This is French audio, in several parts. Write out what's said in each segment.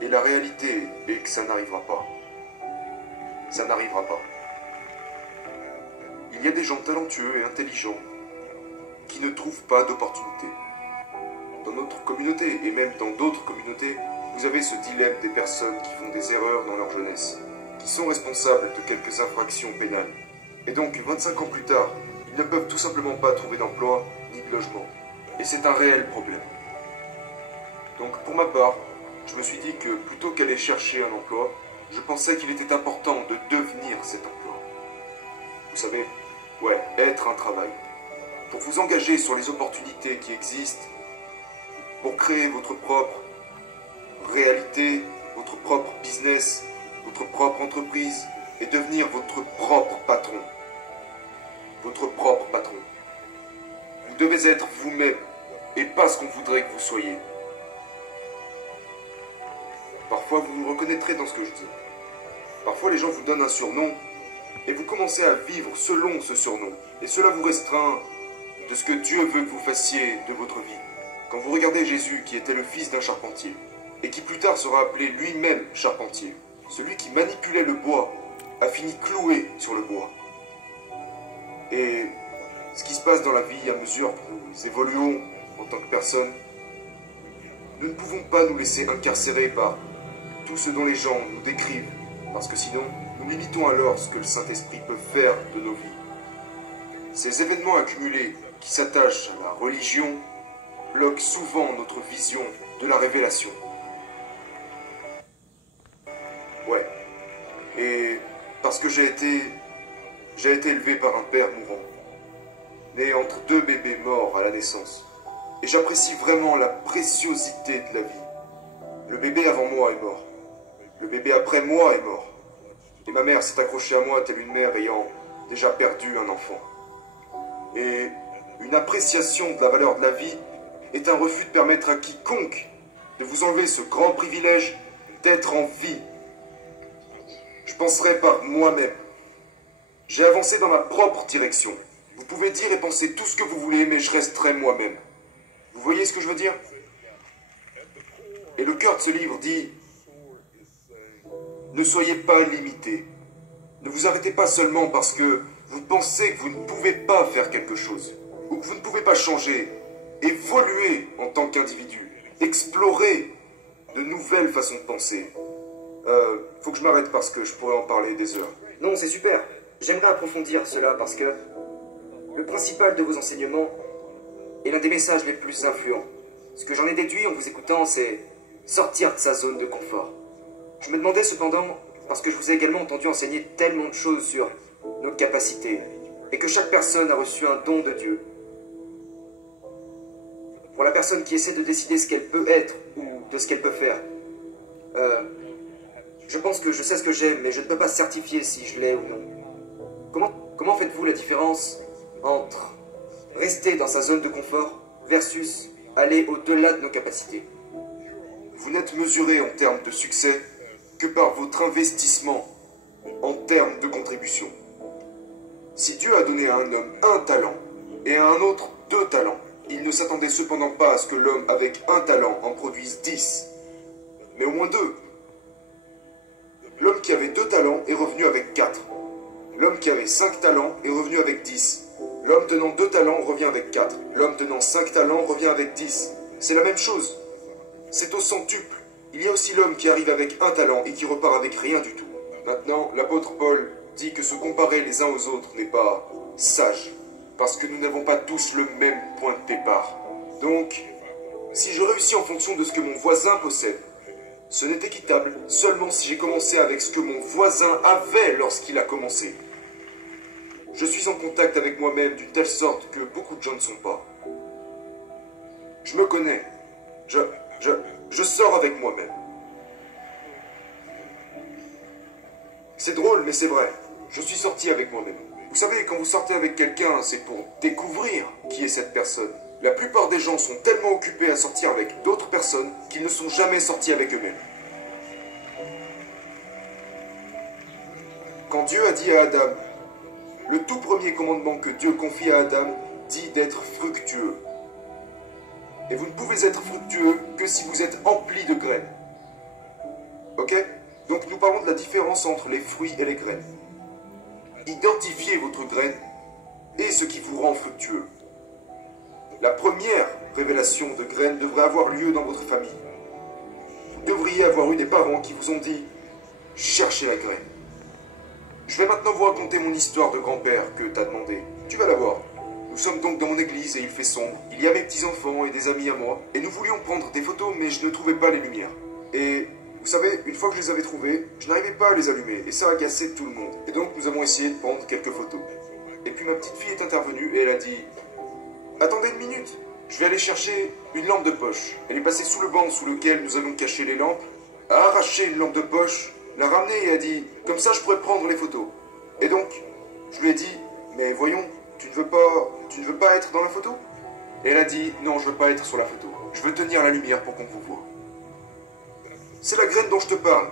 Et la réalité est que ça n'arrivera pas. Ça n'arrivera pas. Il y a des gens talentueux et intelligents qui ne trouvent pas d'opportunité. Dans notre communauté, et même dans d'autres communautés, vous avez ce dilemme des personnes qui font des erreurs dans leur jeunesse, qui sont responsables de quelques infractions pénales. Et donc, 25 ans plus tard, ils ne peuvent tout simplement pas trouver d'emploi ni de logement. Et c'est un réel problème. Donc, pour ma part, je me suis dit que plutôt qu'aller chercher un emploi, je pensais qu'il était important de devenir cet emploi. Vous savez, ouais, être un travail. Pour vous engager sur les opportunités qui existent, pour créer votre propre réalité, votre propre business, votre propre entreprise, et devenir votre propre patron. Votre propre patron. Vous devez être vous-même, et pas ce qu'on voudrait que vous soyez. Parfois, vous vous reconnaîtrez dans ce que je dis. Parfois, les gens vous donnent un surnom, et vous commencez à vivre selon ce surnom. Et cela vous restreint de ce que Dieu veut que vous fassiez de votre vie. Quand vous regardez Jésus, qui était le fils d'un charpentier, et qui plus tard sera appelé lui-même charpentier, celui qui manipulait le bois a fini cloué sur le bois. Et ce qui se passe dans la vie à mesure que nous évoluons en tant que personne, nous ne pouvons pas nous laisser incarcérer par tout ce dont les gens nous décrivent, parce que sinon, nous limitons alors ce que le Saint-Esprit peut faire de nos vies. Ces événements accumulés qui s'attachent à la religion bloquent souvent notre vision de la révélation. Ouais. Et parce que j'ai été élevé par un père mourant, né entre deux bébés morts à la naissance. Et j'apprécie vraiment la préciosité de la vie. Le bébé avant moi est mort. Le bébé après moi est mort. Et ma mère s'est accrochée à moi telle une mère ayant déjà perdu un enfant. Et une appréciation de la valeur de la vie est un refus de permettre à quiconque de vous enlever ce grand privilège d'être en vie. Je penserai par moi-même. J'ai avancé dans ma propre direction. Vous pouvez dire et penser tout ce que vous voulez, mais je resterai moi-même. Vous voyez ce que je veux dire? Et le cœur de ce livre dit: ne soyez pas limités. Ne vous arrêtez pas seulement parce que vous pensez que vous ne pouvez pas faire quelque chose, ou que vous ne pouvez pas changer. Évoluer en tant qu'individu. Explorer de nouvelles façons de penser. Faut que je m'arrête parce que je pourrais en parler des heures. Non, c'est super. J'aimerais approfondir cela parce que le principal de vos enseignements est l'un des messages les plus influents. Ce que j'en ai déduit en vous écoutant, c'est sortir de sa zone de confort. Je me demandais cependant, parce que je vous ai également entendu enseigner tellement de choses sur nos capacités, et que chaque personne a reçu un don de Dieu. Pour la personne qui essaie de décider ce qu'elle peut être ou de ce qu'elle peut faire, je pense que je sais ce que j'aime, mais je ne peux pas certifier si je l'ai ou non. Comment faites-vous la différence entre rester dans sa zone de confort versus aller au-delà de nos capacités? Vous n'êtes mesuré en termes de succès que par votre investissement en termes de contribution. Si Dieu a donné à un homme un talent et à un autre 2 talents, il ne s'attendait cependant pas à ce que l'homme avec un talent en produise 10, mais au moins 2. L'homme qui avait 2 talents est revenu avec 4. L'homme qui avait 5 talents est revenu avec 10. L'homme tenant 2 talents revient avec 4. L'homme tenant 5 talents revient avec 10. C'est la même chose. C'est au centuple. Il y a aussi l'homme qui arrive avec un talent et qui repart avec rien du tout. Maintenant, l'apôtre Paul dit que se comparer les uns aux autres n'est pas sage, parce que nous n'avons pas tous le même point de départ. Donc, si je réussis en fonction de ce que mon voisin possède, ce n'est équitable seulement si j'ai commencé avec ce que mon voisin avait lorsqu'il a commencé. Je suis en contact avec moi-même d'une telle sorte que beaucoup de gens ne sont pas. Je me connais. Je sors avec moi-même. C'est drôle, mais c'est vrai. Je suis sorti avec moi-même. Vous savez, quand vous sortez avec quelqu'un, c'est pour découvrir qui est cette personne. La plupart des gens sont tellement occupés à sortir avec d'autres personnes qu'ils ne sont jamais sortis avec eux-mêmes. Quand Dieu a dit à Adam, le tout premier commandement que Dieu confie à Adam dit d'être fructueux. Et vous ne pouvez être fructueux que si vous êtes empli de graines. Ok? Donc nous parlons de la différence entre les fruits et les graines. Identifiez votre graine et ce qui vous rend fructueux. La première révélation de graines devrait avoir lieu dans votre famille. Vous devriez avoir eu des parents qui vous ont dit « Cherchez la graine ». Je vais maintenant vous raconter mon histoire de grand-père que t'as demandé. Tu vas la voir. Nous sommes donc dans mon église et il fait sombre. Il y a mes petits-enfants et des amis à moi. Et nous voulions prendre des photos, mais je ne trouvais pas les lumières. Et vous savez, une fois que je les avais trouvées, je n'arrivais pas à les allumer. Et ça agaçait tout le monde. Et donc nous avons essayé de prendre quelques photos. Et puis ma petite fille est intervenue et elle a dit « Attendez une minute, je vais aller chercher une lampe de poche. » Elle est passée sous le banc sous lequel nous avions caché les lampes, a arraché une lampe de poche, l'a ramenée et a dit « Comme ça je pourrais prendre les photos. » Et donc, je lui ai dit « Mais voyons, tu ne veux pas être dans la photo ?» Et elle a dit « Non, je veux pas être sur la photo. Je veux tenir la lumière pour qu'on vous voit. » C'est la graine dont je te parle.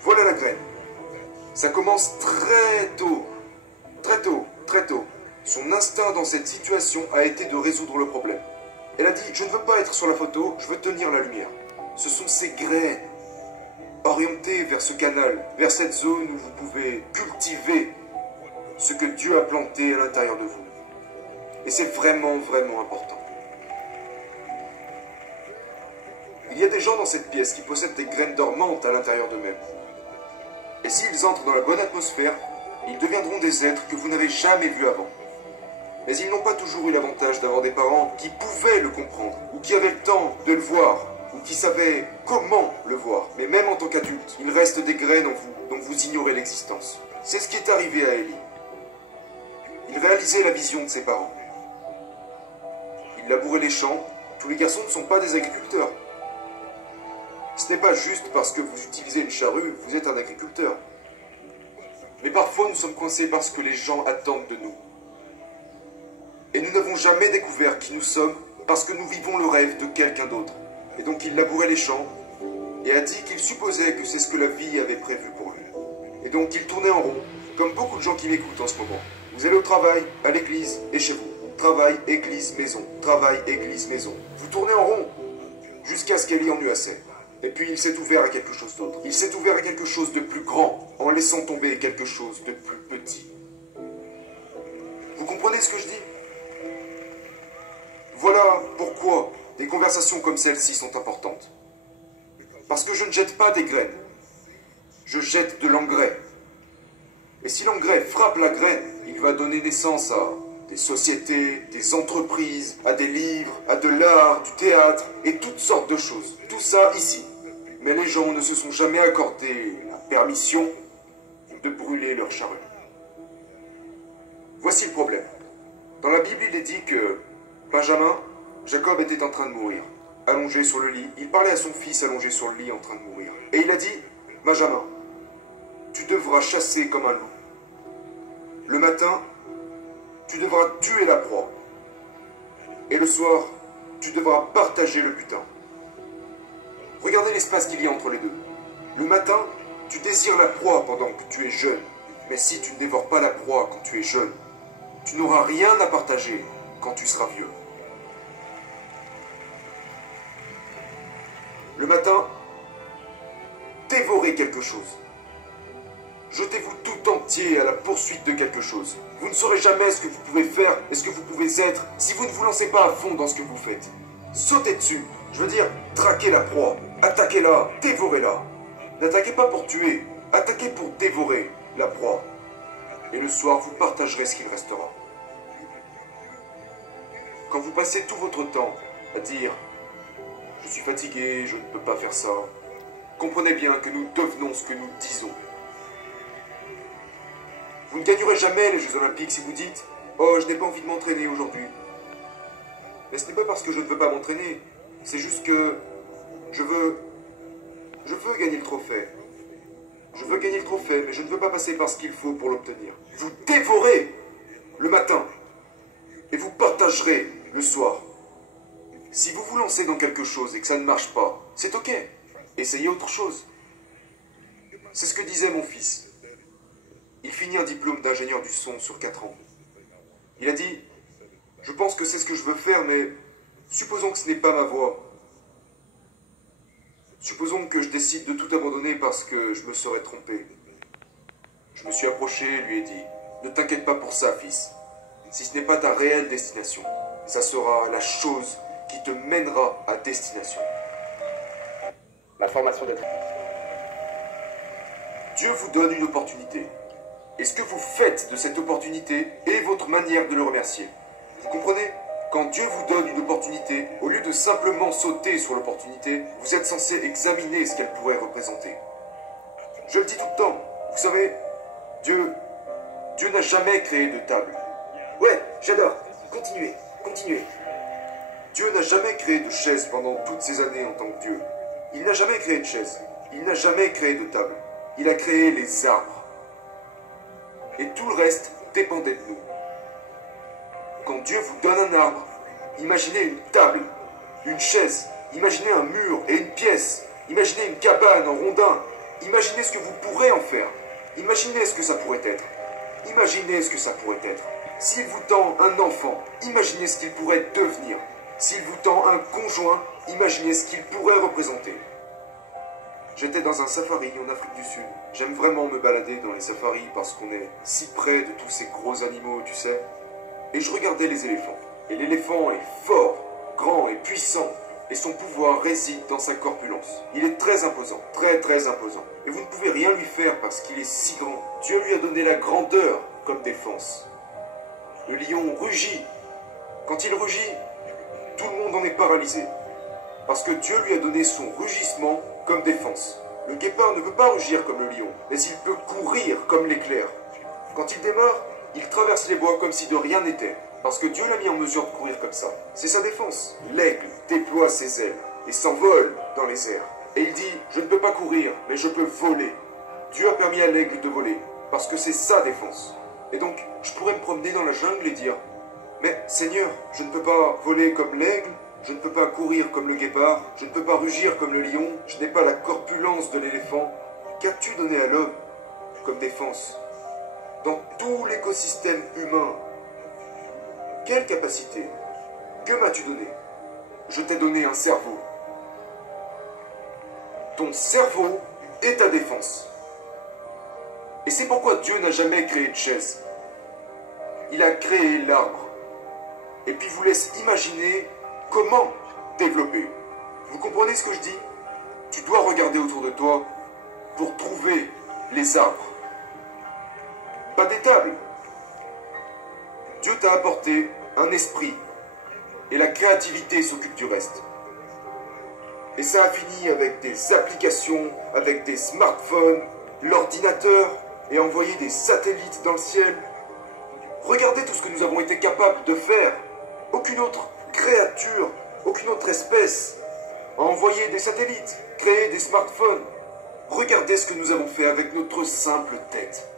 Voilà la graine. Ça commence très tôt. Très tôt, très tôt. Son instinct dans cette situation a été de résoudre le problème. Elle a dit « Je ne veux pas être sur la photo, je veux tenir la lumière. » Ce sont ces graines orientées vers ce canal, vers cette zone où vous pouvez cultiver ce que Dieu a planté à l'intérieur de vous. Et c'est vraiment, vraiment important. Il y a des gens dans cette pièce qui possèdent des graines dormantes à l'intérieur d'eux-mêmes. Et s'ils entrent dans la bonne atmosphère, ils deviendront des êtres que vous n'avez jamais vus avant. Mais ils n'ont pas toujours eu l'avantage d'avoir des parents qui pouvaient le comprendre, ou qui avaient le temps de le voir, ou qui savaient comment le voir. Mais même en tant qu'adulte, il reste des graines en vous dont vous ignorez l'existence. C'est ce qui est arrivé à Élie. Il réalisait la vision de ses parents. Il labourait les champs. Tous les garçons ne sont pas des agriculteurs. Ce n'est pas juste parce que vous utilisez une charrue, vous êtes un agriculteur. Mais parfois nous sommes coincés parce que les gens attendent de nous. Et nous n'avons jamais découvert qui nous sommes parce que nous vivons le rêve de quelqu'un d'autre. Et donc il labourait les champs et a dit qu'il supposait que c'est ce que la vie avait prévu pour lui. Et donc il tournait en rond, comme beaucoup de gens qui m'écoutent en ce moment. Vous allez au travail, à l'église et chez vous. Travail, église, maison. Travail, église, maison. Vous tournez en rond jusqu'à ce qu'Élie en eut assez. Et puis il s'est ouvert à quelque chose d'autre. Il s'est ouvert à quelque chose de plus grand en laissant tomber quelque chose de plus petit. Vous comprenez ce que je dis? Voilà pourquoi des conversations comme celle-ci sont importantes. Parce que je ne jette pas des graines. Je jette de l'engrais. Et si l'engrais frappe la graine, il va donner naissance à des sociétés, des entreprises, à des livres, à de l'art, du théâtre et toutes sortes de choses. Tout ça ici. Mais les gens ne se sont jamais accordé la permission de brûler leur charrue. Voici le problème. Dans la Bible, il est dit que Benjamin, Jacob était en train de mourir. Allongé sur le lit, il parlait à son fils allongé sur le lit en train de mourir. Et il a dit, Benjamin, tu devras chasser comme un loup. Le matin, tu devras tuer la proie. Et le soir, tu devras partager le butin. Regardez l'espace qu'il y a entre les deux. Le matin, tu désires la proie pendant que tu es jeune. Mais si tu ne dévores pas la proie quand tu es jeune, tu n'auras rien à partager quand tu seras vieux. Le matin, dévorez quelque chose. Jetez-vous tout entier à la poursuite de quelque chose. Vous ne saurez jamais ce que vous pouvez faire et ce que vous pouvez être si vous ne vous lancez pas à fond dans ce que vous faites. Sautez dessus, je veux dire, traquez la proie, attaquez-la, dévorez-la. N'attaquez pas pour tuer, attaquez pour dévorer la proie. Et le soir, vous partagerez ce qu'il restera. Quand vous passez tout votre temps à dire « Je suis fatigué, je ne peux pas faire ça », comprenez bien que nous devenons ce que nous disons. Vous ne gagnerez jamais les Jeux Olympiques si vous dites « Oh, je n'ai pas envie de m'entraîner aujourd'hui ». Mais ce n'est pas parce que je ne veux pas m'entraîner, c'est juste que je veux gagner le trophée. Je veux gagner le trophée, mais je ne veux pas passer par ce qu'il faut pour l'obtenir. Vous dévorez le matin et vous partagerez le soir. Si vous vous lancez dans quelque chose et que ça ne marche pas, c'est ok. Essayez autre chose. C'est ce que disait mon fils. Il finit un diplôme d'ingénieur du son sur 4 ans. Il a dit, je pense que c'est ce que je veux faire, mais supposons que ce n'est pas ma voie. Supposons que je décide de tout abandonner parce que je me serais trompé. Je me suis approché et lui ai dit, ne t'inquiète pas pour ça, fils. Si ce n'est pas ta réelle destination, ça sera la chose qui te mènera à destination. Ma formation d'être... Dieu vous donne une opportunité. Et ce que vous faites de cette opportunité est votre manière de le remercier. Vous comprenez? Quand Dieu vous donne une opportunité, au lieu de simplement sauter sur l'opportunité, vous êtes censé examiner ce qu'elle pourrait représenter. Je le dis tout le temps, vous savez, Dieu n'a jamais créé de table. Ouais, j'adore. Continuez, continuez. Dieu n'a jamais créé de chaise pendant toutes ces années en tant que Dieu. Il n'a jamais créé de chaise. Il n'a jamais créé de table. Il a créé les arbres. Et tout le reste dépendait de nous. Quand Dieu vous donne un arbre, imaginez une table, une chaise, imaginez un mur et une pièce, imaginez une cabane en rondin, imaginez ce que vous pourrez en faire, imaginez ce que ça pourrait être, imaginez ce que ça pourrait être. S'il vous tend un enfant, imaginez ce qu'il pourrait devenir. S'il vous tend un conjoint, imaginez ce qu'il pourrait représenter. J'étais dans un safari en Afrique du Sud. J'aime vraiment me balader dans les safaris parce qu'on est si près de tous ces gros animaux, tu sais. Et je regardais les éléphants. Et l'éléphant est fort, grand et puissant. Et son pouvoir réside dans sa corpulence. Il est très imposant, très très imposant. Et vous ne pouvez rien lui faire parce qu'il est si grand. Dieu lui a donné la grandeur comme défense. Le lion rugit. Quand il rugit, tout le monde en est paralysé. Parce que Dieu lui a donné son rugissement comme défense. Le guépard ne peut pas rugir comme le lion, mais il peut courir comme l'éclair. Quand il démarre, il traverse les bois comme si de rien n'était, parce que Dieu l'a mis en mesure de courir comme ça. C'est sa défense. L'aigle déploie ses ailes et s'envole dans les airs. Et il dit, je ne peux pas courir, mais je peux voler. Dieu a permis à l'aigle de voler, parce que c'est sa défense. Et donc, je pourrais me promener dans la jungle et dire, mais Seigneur, je ne peux pas voler comme l'aigle, je ne peux pas courir comme le guépard, je ne peux pas rugir comme le lion, je n'ai pas la corpulence de l'éléphant. Qu'as-tu donné à l'homme comme défense? Dans tout l'écosystème humain, quelle capacité? Que m'as-tu donné? Je t'ai donné un cerveau. Ton cerveau est ta défense. Et c'est pourquoi Dieu n'a jamais créé de chaise. Il a créé l'arbre. Et puis vous laisse imaginer comment développer. Vous comprenez ce que je dis? Tu dois regarder autour de toi pour trouver les arbres. Pas des tables. Dieu t'a apporté un esprit. Et la créativité s'occupe du reste. Et ça a fini avec des applications, avec des smartphones, l'ordinateur, et envoyer des satellites dans le ciel. Regardez tout ce que nous avons été capables de faire. Aucune autre créature, aucune autre espèce a envoyé des satellites, créé des smartphones. Regardez ce que nous avons fait avec notre simple tête.